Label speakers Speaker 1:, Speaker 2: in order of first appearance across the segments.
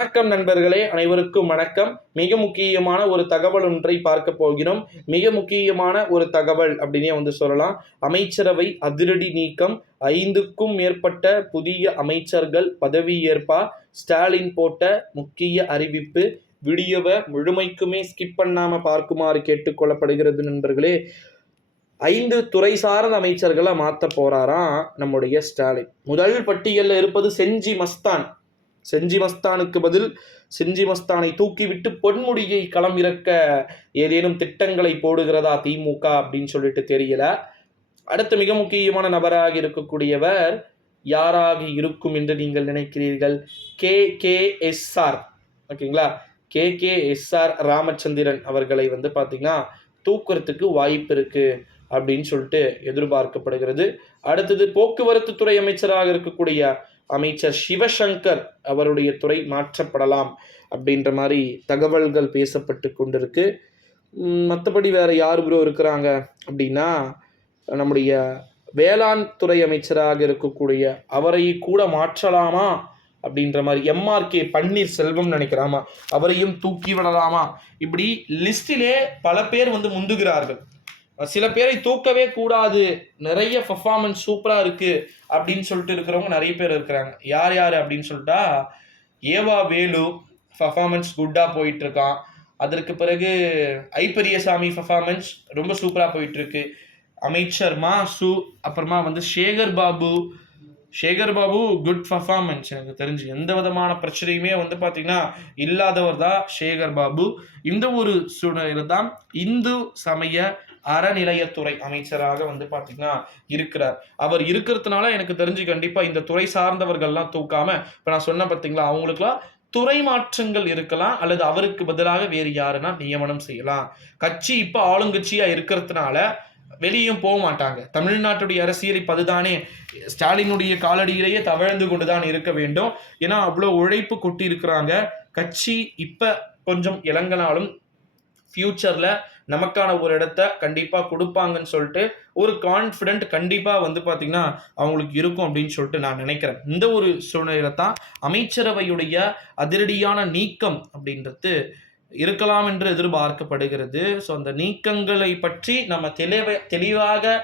Speaker 1: வணக்கம் நண்பர்களே அனைவருக்கும் வணக்கம். மிக முக்கியமான ஒரு தகவல் ஒன்றை பார்க்க போகிறோம். மிக முக்கியமான ஒரு தகவல் அப்படின்னே வந்து சொல்லலாம். அமைச்சரவை அதிரடி நீக்கம் ஐந்துக்கும் மேற்பட்ட புதிய அமைச்சர்கள் பதவியேற்பா ஸ்டாலின் போட்ட முக்கிய அறிவிப்பு வீடியோவை முழுமைக்குமே ஸ்கிப் பண்ணாமல் பார்க்குமாறு கேட்டுக்கொள்ளப்படுகிறது நண்பர்களே. ஐந்து துறை சார்ந்த அமைச்சர்களை மாற்ற போறாராம் நம்முடைய ஸ்டாலின். முதல் பட்டியலில் இருப்பது செஞ்சி மஸ்தான். செஞ்சி மஸ்தானுக்கு பதில் செஞ்சி மஸ்தானை தூக்கிவிட்டு பொன்முடியை களம் இறக்க ஏதேனும் திட்டங்களை போடுகிறதா திமுக அப்படின்னு சொல்லிட்டு தெரியல. அடுத்த மிக முக்கியமான நபராக இருக்கக்கூடியவர் யாராக இருக்கும் என்று நீங்கள் நினைக்கிறீர்கள்? கே கே எஸ்ஆர் ஓகேங்களா? கே கே எஸ்ஆர் ராமச்சந்திரன் அவர்களை வந்து பார்த்தீங்கன்னா தூக்குறதுக்கு வாய்ப்பு இருக்கு அப்படின்னு சொல்லிட்டு எதிர்பார்க்கப்படுகிறது. அடுத்தது போக்குவரத்து துறை அமைச்சராக இருக்கக்கூடிய அமைச்சர் சிவசங்கர் அவருடைய துறை மாற்றப்படலாம் அப்படின்ற மாதிரி தகவல்கள் பேசப்பட்டு கொண்டிருக்கு. மற்றபடி வேற யார் ப்ரோ இருக்கிறாங்க அப்படின்னா நம்முடைய வேளாண் துறை அமைச்சராக இருக்கக்கூடிய அவரை கூட மாற்றலாமா அப்படின்ற மாதிரி எம்ஆர்கே பன்னீர் செல்வம் நினைக்கிறாமா? அவரையும் தூக்கி விடலாமா? இப்படி லிஸ்டிலே பல பேர் வந்து முந்துகிறார்கள். சில பேரை தூக்கவே கூடாது. நிறைய பர்ஃபார்மன்ஸ் சூப்பராக இருக்குது அப்படின்னு சொல்லிட்டு இருக்கிறவங்க நிறைய பேர் இருக்கிறாங்க. யார் யார் அப்படின்னு சொல்லிட்டா ஏவா வேலு பர்ஃபார்மன்ஸ் குட்டாக போயிட்டுருக்கான் அதற்கு பிறகு ஐப்பரியசாமி பர்ஃபார்மன்ஸ் ரொம்ப சூப்பராக போயிட்டுருக்கு அமைச்சர் மா சு அப்புறமா வந்து சேகர் பாபு சேகர் பாபு குட் பர்ஃபார்மன்ஸ் எனக்கு தெரிஞ்சு எந்த விதமான பிரச்சனையுமே வந்து பார்த்தீங்கன்னா இல்லாதவர் தான் சேகர் பாபு. இந்த ஒரு சூழ்நிலையில தான் இந்து சமய அறநிலையத்துறை அமைச்சராக வந்து பார்த்தீங்கன்னா இருக்கிறார். அவர் இருக்கிறதுனால எனக்கு தெரிஞ்சு கண்டிப்பாக இந்த துறை சார்ந்தவர்கள்லாம் தூக்காம இப்போ நான் சொன்னேன் பார்த்தீங்களா அவங்களுக்குலாம் துறை மாற்றங்கள் இருக்கலாம் அல்லது அவருக்கு பதிலாக வேறு யாருன்னா நியமனம் செய்யலாம். கட்சி இப்போ ஆளுங்கட்சியாக இருக்கிறதுனால வெளியும் போக மாட்டாங்க தமிழ்நாட்டுடைய அரசியல் இப்போ அதுதானே ஸ்டாலினுடைய காலடியிலேயே தவழ்ந்து கொண்டு தான் இருக்க வேண்டும். ஏன்னா அவ்வளோ உழைப்பு கொட்டி இருக்கிறாங்க கட்சி இப்போ கொஞ்சம் இளங்கனாலும் ஃப்யூச்சரில் நமக்கான ஒரு இடத்த கண்டிப்பாக கொடுப்பாங்கன்னு சொல்லிட்டு ஒரு கான்ஃபிடென்ட் கண்டிப்பாக வந்து பார்த்திங்கன்னா அவங்களுக்கு இருக்கும் அப்படின்னு சொல்லிட்டு நான் நினைக்கிறேன். இந்த ஒரு சூழ்நிலையில தான் அமைச்சரவையுடைய அதிரடியான நீக்கம் அப்படின்றது இருக்கலாம் என்று எதிர்பார்க்கப்படுகிறது. ஸோ அந்த நீக்கங்களை பற்றி நம்ம தெளிவ தெளிவாக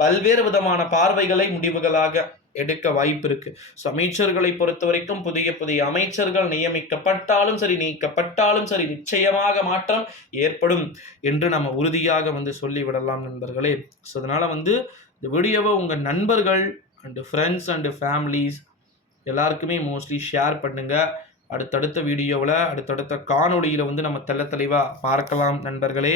Speaker 1: பல்வேறு விதமான பார்வைகளை முடிவுகளாக எடுக்க வாய்ப்பு இருக்கு. ஸோ அமைச்சர்களை பொறுத்த வரைக்கும் புதிய புதிய அமைச்சர்கள் நியமிக்கப்பட்டாலும் சரி நீக்கப்பட்டாலும் சரி நிச்சயமாக மாற்றம் ஏற்படும் என்று நம்ம உறுதியாக வந்து சொல்லிவிடலாம் நண்பர்களே. ஸோ அதனால் வந்து இந்த வீடியோவை உங்கள் நண்பர்கள் அண்டு ஃப்ரெண்ட்ஸ் அண்டு ஃபேமிலிஸ் எல்லாருக்குமே மோஸ்ட்லி ஷேர் பண்ணுங்கள் அடுத்தடுத்த வீடியோவில் அடுத்தடுத்த காணொளியில் வந்து நம்ம தெல்ல தெளிவாக பார்க்கலாம் நண்பர்களே.